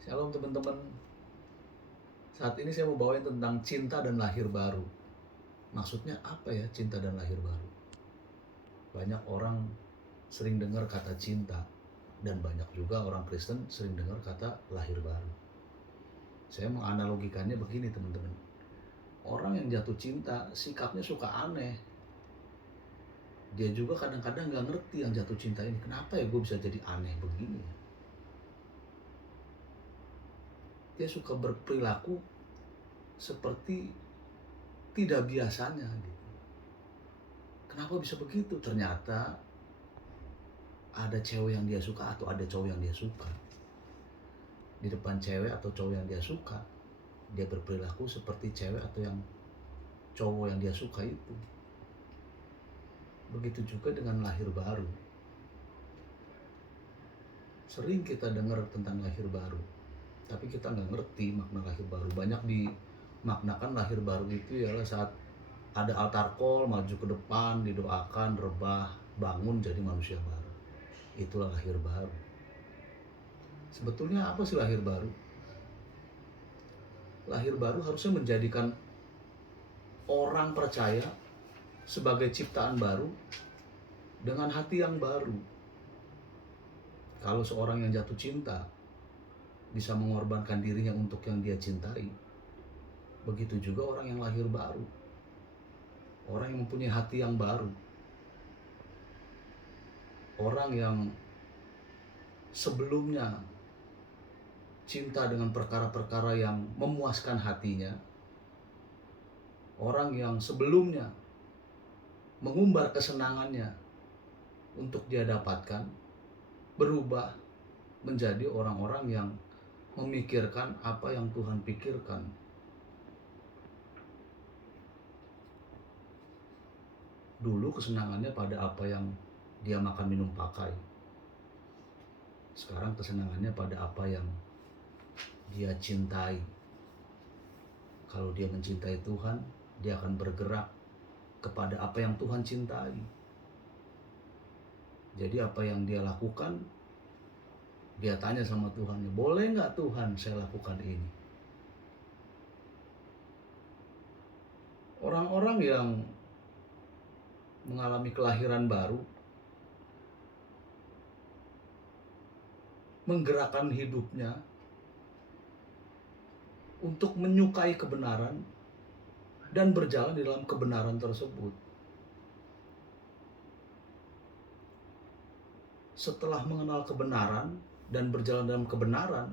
Shalom teman-teman. Saat ini saya mau bawain tentang cinta dan lahir baru. Maksudnya apa ya cinta dan lahir baru? Banyak orang sering dengar kata cinta, dan banyak juga orang Kristen sering dengar kata lahir baru. Saya menganalogikannya begini teman-teman. Orang yang jatuh cinta sikapnya suka aneh. Dia juga kadang-kadang gak ngerti yang jatuh cinta ini. Kenapa ya gue bisa jadi aneh begini? Dia suka berperilaku seperti tidak biasanya gitu. Kenapa bisa begitu? Ternyata ada cewek yang dia suka atau ada cowok yang dia suka. Di depan cewek atau cowok yang dia suka, dia berperilaku seperti cewek atau yang cowok yang dia suka itu. Begitu juga dengan lahir baru. Sering kita dengar tentang lahir baru, tapi kita nggak ngerti makna lahir baru. Banyak dimaknakan lahir baru itu ialah saat ada altar call, maju ke depan, didoakan, rebah, bangun jadi manusia baru. Itulah lahir baru. Sebetulnya apa sih lahir baru? Lahir baru harusnya menjadikan orang percaya sebagai ciptaan baru dengan hati yang baru. Kalau seorang yang jatuh cinta bisa mengorbankan dirinya untuk yang dia cintai, begitu juga orang yang lahir baru. Orang yang mempunyai hati yang baru. Orang yang sebelumnya cinta dengan perkara-perkara yang memuaskan hatinya. Orang yang sebelumnya mengumbar kesenangannya untuk dia dapatkan, berubah menjadi orang-orang yang memikirkan apa yang Tuhan pikirkan. Dulu kesenangannya pada apa yang dia makan minum pakai. Sekarang kesenangannya pada apa yang dia cintai. Kalau dia mencintai Tuhan, dia akan bergerak kepada apa yang Tuhan cintai. Jadi apa yang dia lakukan, dia tanya sama Tuhan, boleh nggak Tuhan saya lakukan ini? Orang-orang yang mengalami kelahiran baru, menggerakkan hidupnya untuk menyukai kebenaran dan berjalan di dalam kebenaran tersebut. Setelah mengenal kebenaran dan berjalan dalam kebenaran,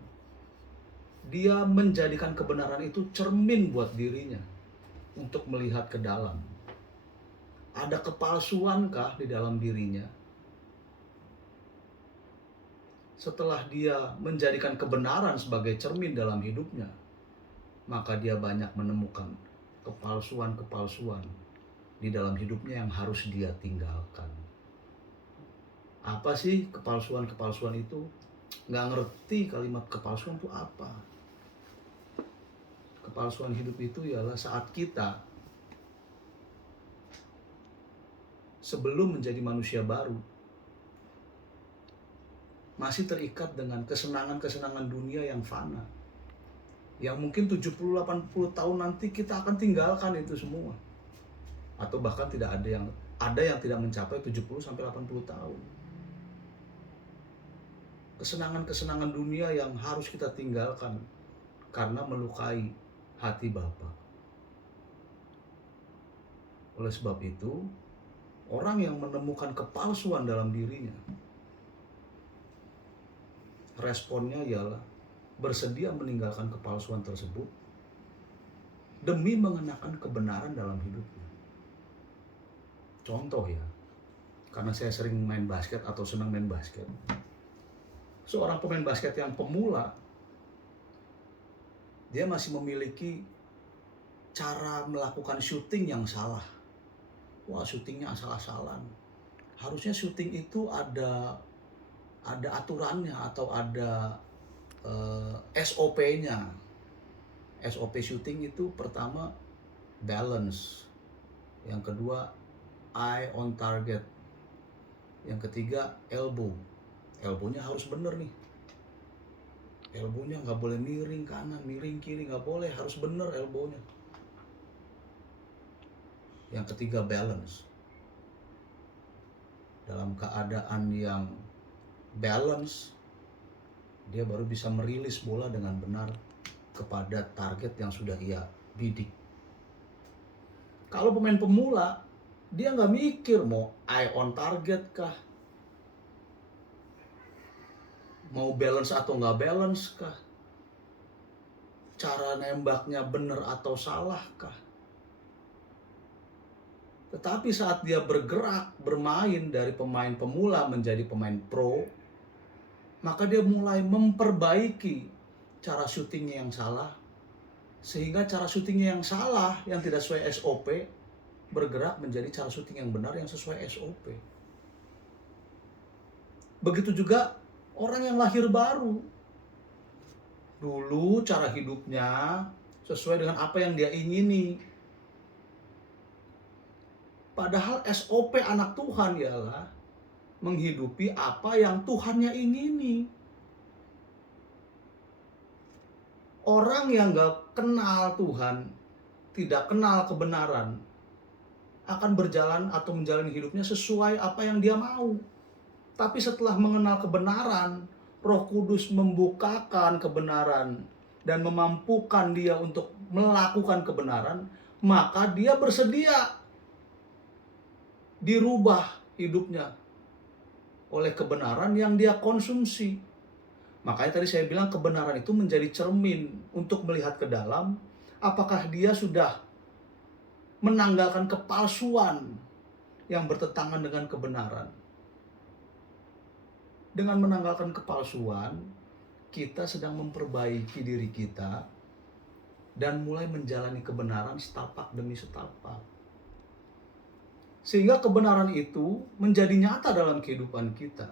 dia menjadikan kebenaran itu cermin buat dirinya untuk melihat ke dalam. Ada kepalsuankah di dalam dirinya? Setelah dia menjadikan kebenaran sebagai cermin dalam hidupnya, maka dia banyak menemukan kepalsuan-kepalsuan di dalam hidupnya yang harus dia tinggalkan. Apa sih kepalsuan-kepalsuan itu? Nggak ngerti kalimat kepalsuan itu apa. Kepalsuan hidup itu ialah saat kita sebelum menjadi manusia baru masih terikat dengan kesenangan-kesenangan dunia yang fana, yang mungkin 70-80 tahun nanti kita akan tinggalkan itu semua. Atau bahkan ada yang tidak mencapai 70-80 tahun. Kesenangan-kesenangan dunia yang harus kita tinggalkan karena melukai hati Bapa. Oleh sebab itu, orang yang menemukan kepalsuan dalam dirinya, responnya ialah bersedia meninggalkan kepalsuan tersebut demi mengenakan kebenaran dalam hidupnya. Contoh ya, karena saya sering main basket atau senang main basket. Seorang pemain basket yang pemula, dia masih memiliki cara melakukan syuting yang salah. Wah, syutingnya asal-asalan. Harusnya syuting itu ada aturannya atau ada SOP-nya. SOP syuting itu pertama balance, yang kedua eye on target, yang ketiga elbow. Elbow-nya harus bener nih. Elbownya nggak boleh miring kanan, miring kiri, nggak boleh, harus bener elbownya. Yang ketiga, balance. Dalam keadaan yang balance, dia baru bisa merilis bola dengan benar kepada target yang sudah ia bidik. Kalau pemain pemula, dia nggak mikir mau eye on target kah, mau balance atau nggak balance kah, cara nembaknya benar atau salah kah. Tetapi saat dia bergerak, bermain dari pemain pemula menjadi pemain pro, maka dia mulai memperbaiki cara syutingnya yang salah, sehingga cara syutingnya yang salah, yang tidak sesuai SOP, bergerak menjadi cara syuting yang benar yang sesuai SOP. Begitu juga orang yang lahir baru. Dulu cara hidupnya sesuai dengan apa yang dia ingini. Padahal SOP anak Tuhan ialah menghidupi apa yang Tuhannya ingini. Orang yang gak kenal Tuhan, tidak kenal kebenaran, akan berjalan atau menjalani hidupnya sesuai apa yang dia mau. Tapi setelah mengenal kebenaran, Roh Kudus membukakan kebenaran dan memampukan dia untuk melakukan kebenaran, maka dia bersedia dirubah hidupnya oleh kebenaran yang dia konsumsi. Makanya tadi saya bilang kebenaran itu menjadi cermin untuk melihat ke dalam, apakah dia sudah menanggalkan kepalsuan yang bertentangan dengan kebenaran. Dengan menanggalkan kepalsuan, kita sedang memperbaiki diri kita dan mulai menjalani kebenaran setapak demi setapak. Sehingga kebenaran itu menjadi nyata dalam kehidupan kita.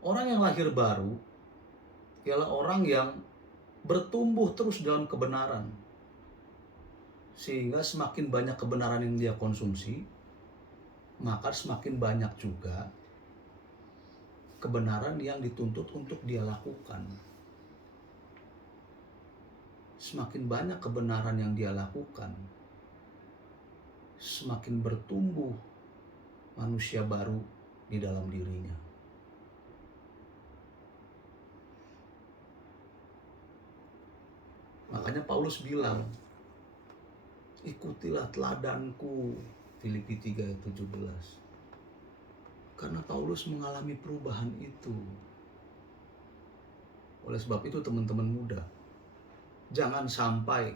Orang yang lahir baru ialah orang yang bertumbuh terus dalam kebenaran. Sehingga semakin banyak kebenaran yang dia konsumsi, maka semakin banyak juga kebenaran yang dituntut untuk dia lakukan. Semakin banyak kebenaran yang dia lakukan, semakin bertumbuh manusia baru di dalam dirinya. Makanya Paulus bilang, ikutilah teladanku, Filipi 3:17. Karena Paulus mengalami perubahan itu. Oleh sebab itu teman-teman muda, jangan sampai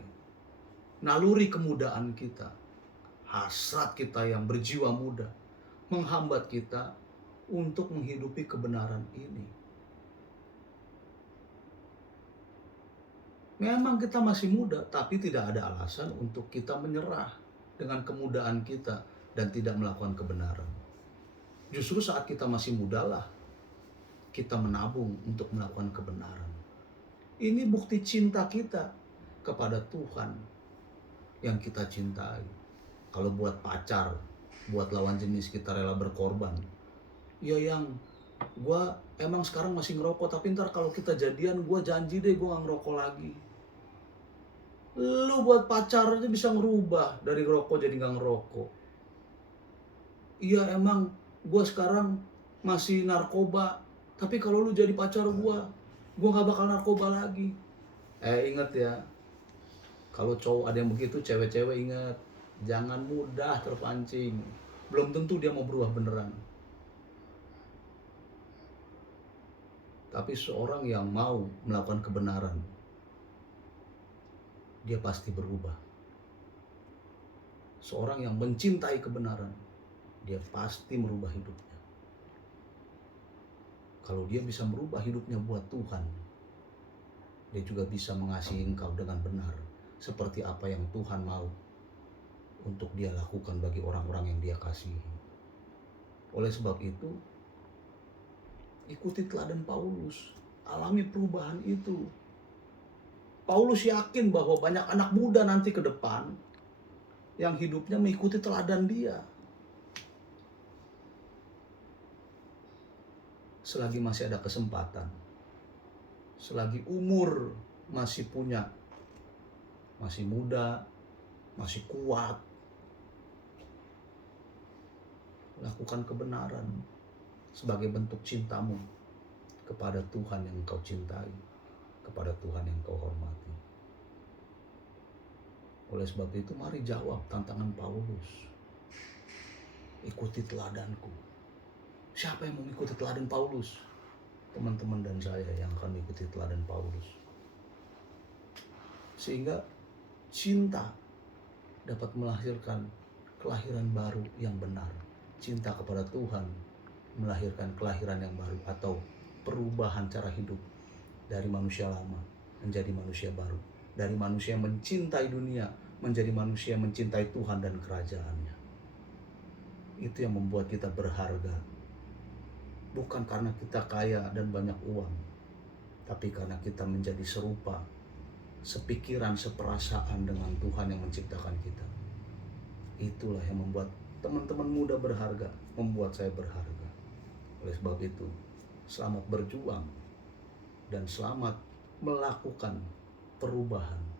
naluri kemudaan kita, hasrat kita yang berjiwa muda, menghambat kita untuk menghidupi kebenaran ini. Memang kita masih muda, tapi tidak ada alasan untuk kita menyerah dengan kemudaan kita dan tidak melakukan kebenaran. Justru saat kita masih mudalah kita menabung untuk melakukan kebenaran. Ini bukti cinta kita kepada Tuhan yang kita cintai. Kalau buat pacar, buat lawan jenis kita rela berkorban. Ya yang gue emang sekarang masih ngerokok, tapi ntar kalau kita jadian gue janji deh gue gak ngerokok lagi. Lu buat pacar aja bisa ngerubah dari ngerokok jadi gak ngerokok. Iya emang gue sekarang masih narkoba, tapi kalau lu jadi pacar gue gak bakal narkoba lagi. Ingat ya, kalau cowok ada yang begitu, cewek-cewek ingat, jangan mudah terpancing. Belum tentu dia mau berubah beneran. Tapi seorang yang mau melakukan kebenaran, dia pasti berubah. Seorang yang mencintai kebenaran, dia pasti merubah hidupnya. Kalau dia bisa merubah hidupnya buat Tuhan, dia juga bisa mengasihi engkau dengan benar, seperti apa yang Tuhan mau untuk dia lakukan bagi orang-orang yang dia kasihi. Oleh sebab itu, ikuti teladan Paulus, alami perubahan itu. Paulus yakin bahwa banyak anak muda nanti ke depan yang hidupnya mengikuti teladan dia. selagi masih ada kesempatan, selagi umur masih punya, masih muda, masih kuat, lakukan kebenaran sebagai bentuk cintamu kepada Tuhan yang engkau cintai, kepada Tuhan yang engkau hormati. Oleh sebab itu, mari jawab tantangan Paulus. Ikuti teladanku. Siapa yang mengikuti teladan Paulus? Teman-teman dan saya yang akan mengikuti teladan Paulus. Sehingga cinta dapat melahirkan kelahiran baru yang benar. Cinta kepada Tuhan melahirkan kelahiran yang baru atau perubahan cara hidup dari manusia lama menjadi manusia baru. Dari manusia yang mencintai dunia menjadi manusia yang mencintai Tuhan dan kerajaannya. Itu yang membuat kita berharga. Bukan karena kita kaya dan banyak uang, tapi karena kita menjadi serupa, sepikiran, seperasaan dengan Tuhan yang menciptakan kita. Itulah yang membuat teman-teman muda berharga, membuat saya berharga. Oleh sebab itu, selamat berjuang dan selamat melakukan perubahan